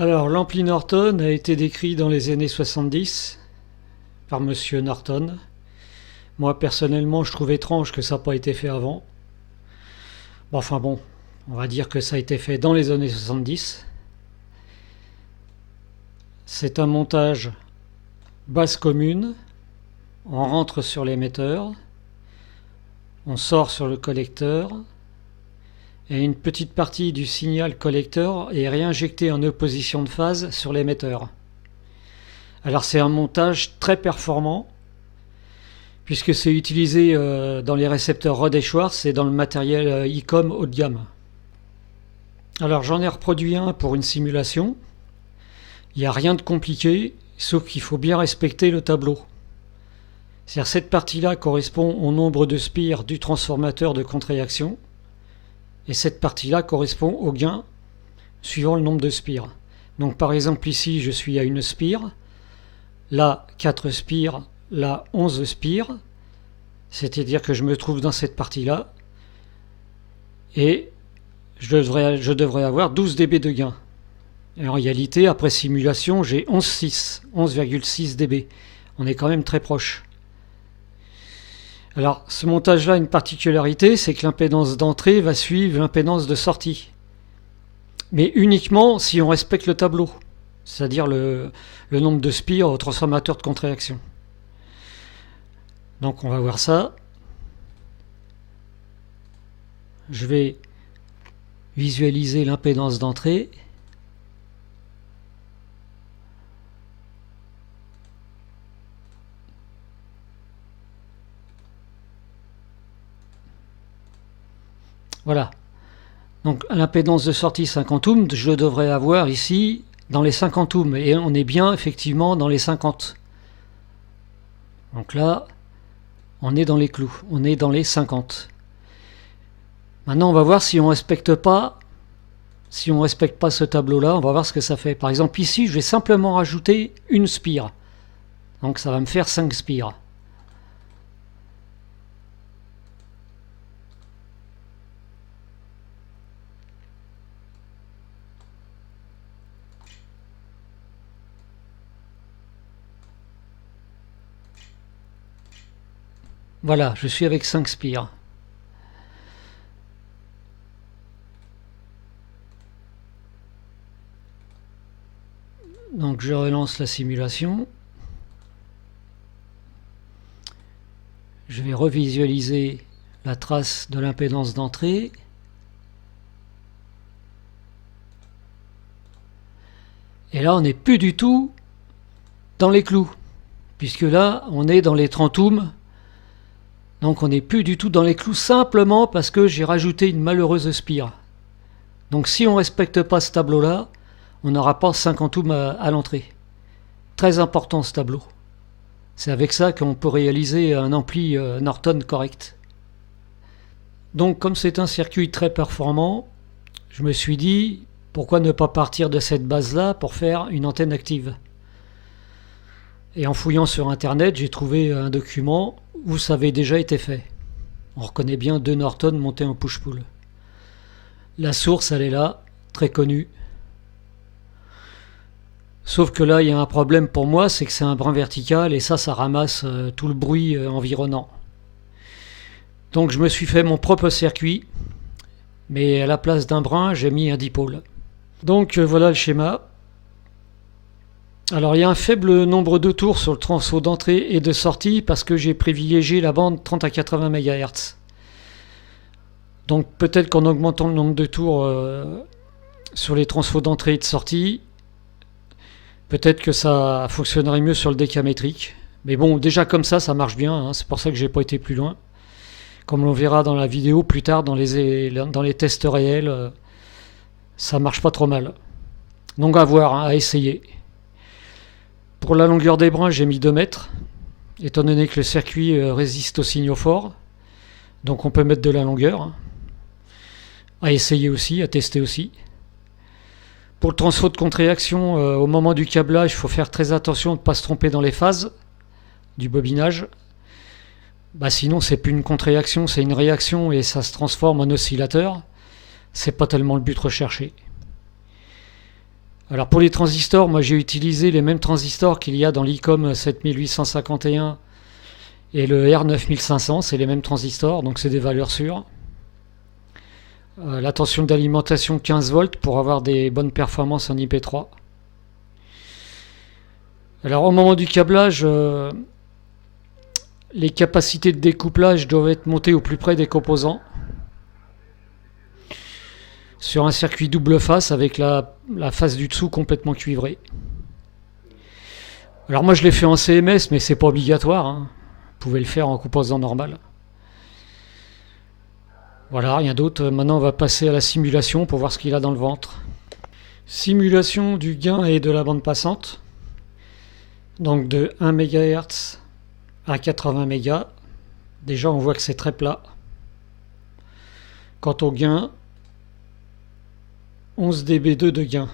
Alors, l'ampli Norton a été décrit dans les années 70 par Monsieur Norton. Moi, personnellement, je trouve étrange que ça n'a pas été fait avant. Bon, enfin bon, on va dire que ça a été fait dans les années 70. C'est un montage basse commune. On rentre sur l'émetteur, on sort sur le collecteur, et une petite partie du signal collecteur est réinjectée en opposition de phase sur l'émetteur. Alors c'est un montage très performant, puisque c'est utilisé dans les récepteurs Rode et Schwartz et dans le matériel ICOM haut de gamme. Alors j'en ai reproduit un pour une simulation. Il n'y a rien de compliqué, sauf qu'il faut bien respecter le tableau. C'est-à-dire cette partie-là correspond au nombre de spires du transformateur de contre-réaction, et cette partie-là correspond au gain suivant le nombre de spires. Donc par exemple ici je suis à une spire, là 4 spires, là 11 spires, c'est-à-dire que je me trouve dans cette partie-là, et je devrais avoir 12 dB de gain. Et en réalité, après simulation, j'ai 11,6 dB. On est quand même très proche. Alors, ce montage-là a une particularité, c'est que l'impédance d'entrée va suivre l'impédance de sortie. Mais uniquement si on respecte le tableau, c'est-à-dire le nombre de spires au transformateur de contre-réaction. Donc, on va voir ça. Je vais visualiser l'impédance d'entrée. Voilà. Donc l'impédance de sortie 50 ohms, je devrais avoir ici dans les 50 ohms. Et on est bien effectivement dans les 50. Donc là, on est dans les clous. On est dans les 50. Maintenant, on va voir si on respecte pas ce tableau-là. On va voir ce que ça fait. Par exemple, ici, je vais simplement rajouter une spire. Donc ça va me faire 5 spires. Voilà, je suis avec 5 spires. Donc je relance la simulation. Je vais revisualiser la trace de l'impédance d'entrée. Et là, on n'est plus du tout dans les clous, puisque là, on est dans les 30 ohms. Donc on n'est plus du tout dans les clous simplement parce que j'ai rajouté une malheureuse spire. Donc si on ne respecte pas ce tableau-là, on n'aura pas 50 ohms à l'entrée. Très important ce tableau. C'est avec ça qu'on peut réaliser un ampli Norton correct. Donc comme c'est un circuit très performant, je me suis dit pourquoi ne pas partir de cette base-là pour faire une antenne active. Et en fouillant sur internet, j'ai trouvé un document où ça avait déjà été fait. On reconnaît bien 2 Norton montés en push-pull. La source, elle est là, très connue. Sauf que là, il y a un problème pour moi, c'est que c'est un brin vertical et ça ramasse tout le bruit environnant. Donc je me suis fait mon propre circuit, mais à la place d'un brin, j'ai mis un dipôle. Donc voilà le schéma. Alors il y a un faible nombre de tours sur le transfo d'entrée et de sortie parce que j'ai privilégié la bande 30 à 80 MHz. Donc peut-être qu'en augmentant le nombre de tours sur les transfos d'entrée et de sortie, peut-être que ça fonctionnerait mieux sur le décamétrique. Mais bon, déjà comme ça marche bien, hein, c'est pour ça que j'ai pas été plus loin. Comme on verra dans la vidéo plus tard, dans les tests réels, ça marche pas trop mal. Donc à voir, hein, à essayer. Pour la longueur des brins, j'ai mis 2 mètres, étant donné que le circuit résiste aux signaux forts. Donc on peut mettre de la longueur. Hein. À essayer aussi, à tester aussi. Pour le transfo de contre-réaction, au moment du câblage, il faut faire très attention de ne pas se tromper dans les phases du bobinage. Sinon, c'est plus une contre-réaction, c'est une réaction et ça se transforme en oscillateur. C'est pas tellement le but recherché. Alors pour les transistors, moi j'ai utilisé les mêmes transistors qu'il y a dans l'ICOM 7851 et le R9500, c'est les mêmes transistors, donc c'est des valeurs sûres. La tension d'alimentation 15 volts pour avoir des bonnes performances en IP3. Alors au moment du câblage, les capacités de découplage doivent être montées au plus près des composants. Sur un circuit double face avec la face du dessous complètement cuivrée. Alors moi je l'ai fait en CMS, mais c'est pas obligatoire, hein. Vous pouvez le faire en composant normal. Voilà, rien d'autre. Maintenant on va passer à la simulation pour voir ce qu'il a dans le ventre. Simulation du gain et de la bande passante. Donc de 1 MHz à 80 MHz. Déjà on voit que c'est très plat. Quant au gain, 11 dB2 de gain.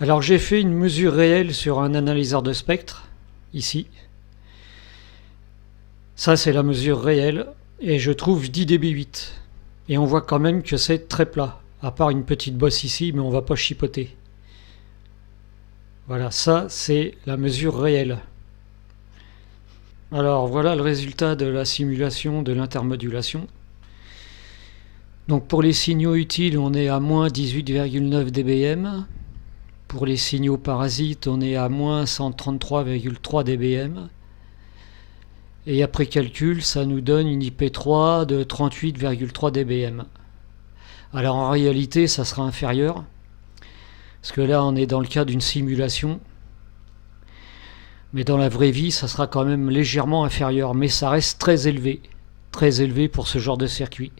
Alors j'ai fait une mesure réelle sur un analyseur de spectre, ici. Ça c'est la mesure réelle, et je trouve 10 dB8. Et on voit quand même que c'est très plat, à part une petite bosse ici, mais on ne va pas chipoter. Voilà, ça c'est la mesure réelle. Alors voilà le résultat de la simulation de l'intermodulation. Donc pour les signaux utiles, on est à moins 18,9 dBm. Pour les signaux parasites, on est à moins 133,3 dBm. Et après calcul, ça nous donne une IP3 de 38,3 dBm. Alors en réalité, ça sera inférieur. Parce que là, on est dans le cas d'une simulation. Mais dans la vraie vie, ça sera quand même légèrement inférieur. Mais ça reste très élevé. Très élevé pour ce genre de circuit.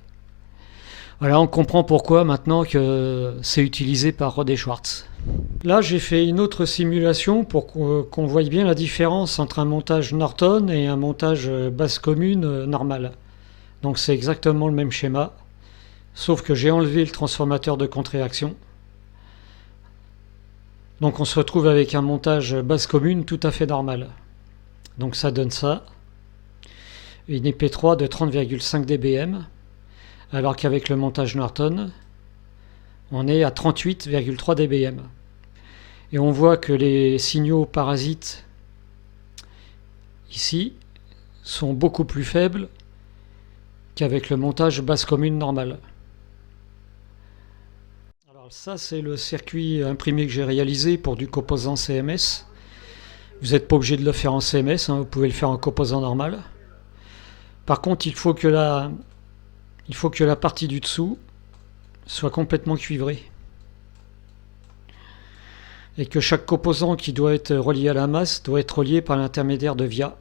Voilà, on comprend pourquoi maintenant que c'est utilisé par Rode et Schwartz. Là, j'ai fait une autre simulation pour qu'on voie bien la différence entre un montage Norton et un montage basse commune normal. Donc c'est exactement le même schéma, sauf que j'ai enlevé le transformateur de contre-réaction. Donc on se retrouve avec un montage basse commune tout à fait normal. Donc ça donne ça, une IP3 de 30,5 dBm, alors qu'avec le montage Norton, on est à 38,3 dBm. Et on voit que les signaux parasites ici sont beaucoup plus faibles qu'avec le montage basse commune normal. Alors ça c'est le circuit imprimé que j'ai réalisé pour du composant CMS. Vous n'êtes pas obligé de le faire en CMS, hein, vous pouvez le faire en composant normal. Par contre il faut que la partie du dessous soit complètement cuivrée. Et que chaque composant qui doit être relié à la masse doit être relié par l'intermédiaire de via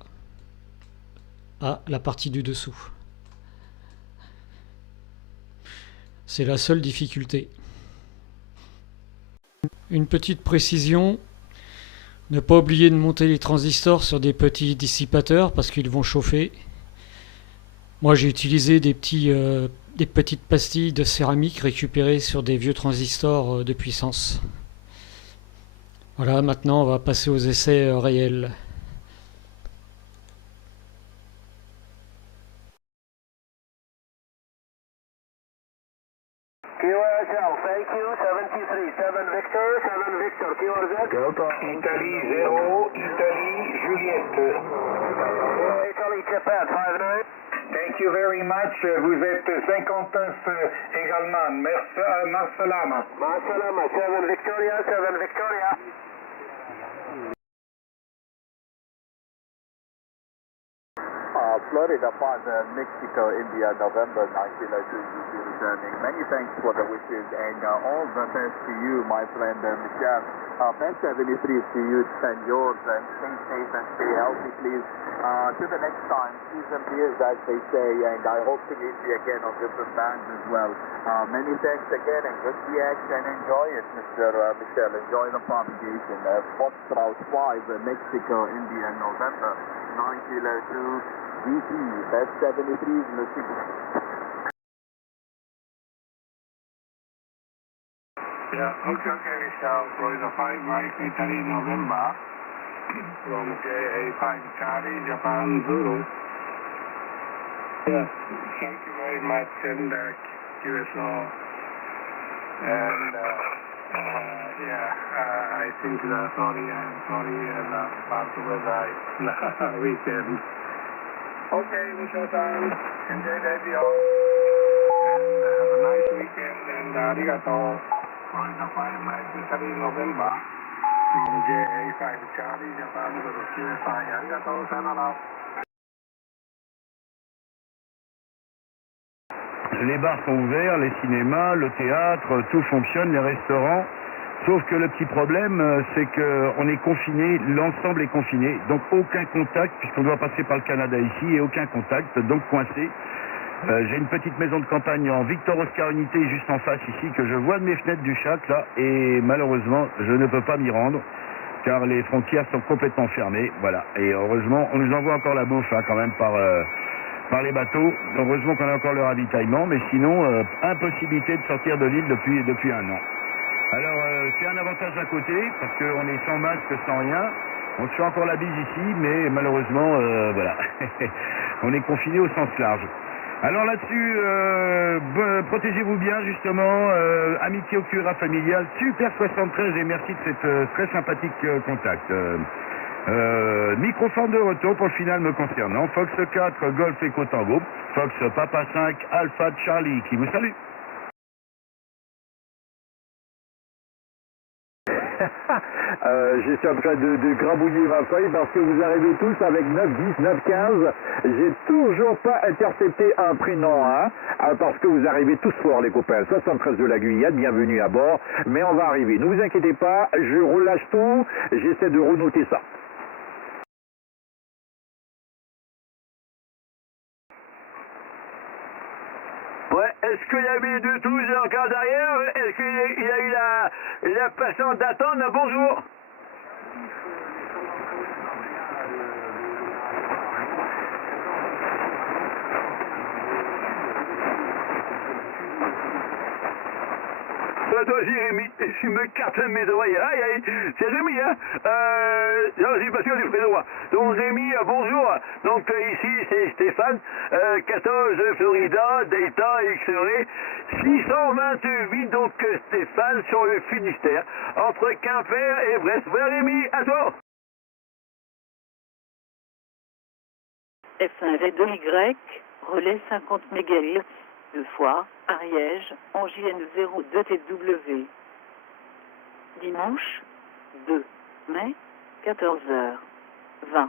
à la partie du dessous. C'est la seule difficulté. Une petite précision, ne pas oublier de monter les transistors sur des petits dissipateurs parce qu'ils vont chauffer. Moi j'ai utilisé des petites pastilles de céramique récupérées sur des vieux transistors de puissance. Voilà, maintenant on va passer aux essais réels. QSL, thank you, 73, 7 Victor, 7 Victor, QRZ. Delta. Italie 0, Italie Juliette. Italie Japan, 59. Thank you very much, vous êtes 59 également, Marsalama. Marsalama, 7 Victoria, 7 Victoria. Florida, Father, Mexico, India, November 1902, you'll be returning. Many thanks for the wishes and all the best to you, my friend Michelle. Best 73 to you and yours, and stay safe and stay healthy, please. To the next time, season beers, as they say, and I hope to meet you again on different bands as well. Many thanks again, and good DX, and enjoy it, Mr. Michelle. Enjoy the propagation. Foxtrot 5, Mexico, India, November 1902. DC, best 73s, Mr. Yeah, okay, Michelle, Florida 5, Mike, Italy, November. From JA5, Charlie, Japan, Zulu. Yeah, thank you very much, and QSO. And I think sorry about the weather. Weekend. Okay, we shall time. Enjoy the video. And have a nice weekend. And arigato. On the 5 November. J5 Charlie, Japan, QFI. Arigato, sayonara. Les bars sont ouverts, les cinémas, le théâtre, tout fonctionne, les restaurants. Sauf que le petit problème, c'est qu'on est confiné, l'ensemble est confiné, donc aucun contact, puisqu'on doit passer par le Canada ici, et aucun contact, donc coincé. J'ai une petite maison de campagne en Victor Oscar Unité, juste en face ici, que je vois de mes fenêtres du chat, là, et malheureusement, je ne peux pas m'y rendre, car les frontières sont complètement fermées, voilà. Et heureusement, on nous envoie encore la bouffe, hein, quand même, par les bateaux. Heureusement qu'on a encore le ravitaillement, mais sinon, impossibilité de sortir de l'île depuis un an. Alors, c'est un avantage à côté, parce qu'on est sans masque, sans rien. On se fait encore la bise ici, mais malheureusement, voilà. On est confiné au sens large. Alors là-dessus, protégez-vous bien, justement. Amitié au Cura familial, Super 73, et merci de cette très sympathique contact. Microphone de retour pour le final me concernant. Fox 4, Golf Echo Tango. Fox Papa 5, Alpha Charlie, qui vous salue. Je suis en train de grabouiller ma feuille parce que vous arrivez tous avec 9-10, 9-15. J'ai toujours pas intercepté un prénom 1 parce que vous arrivez tous forts, les copains. 73 de la Guyane, bienvenue à bord. Mais on va arriver. Ne vous inquiétez pas, je relâche tout. J'essaie de renoter ça. Ouais, est-ce qu'il y avait deux touches encore derrière? Est-ce qu'il y a eu la patience d'attendre? Bonjour. Toi aussi, Rémi, je me cartonne mes oreilles. Aïe, aïe, c'est Rémi, hein. Non, c'est parce que du prénom. Donc, Rémi, bonjour. Donc, ici, c'est Stéphane, 14 Florida, Delta, X-Ray, 628, donc, Stéphane, sur le Finistère, entre Quimper et Brest. Voilà, Rémi, à toi. F1V2Y, relais 50 MHz, 2 fois, Ariège, en JN02TW. Dimanche 2 mai, 14h20.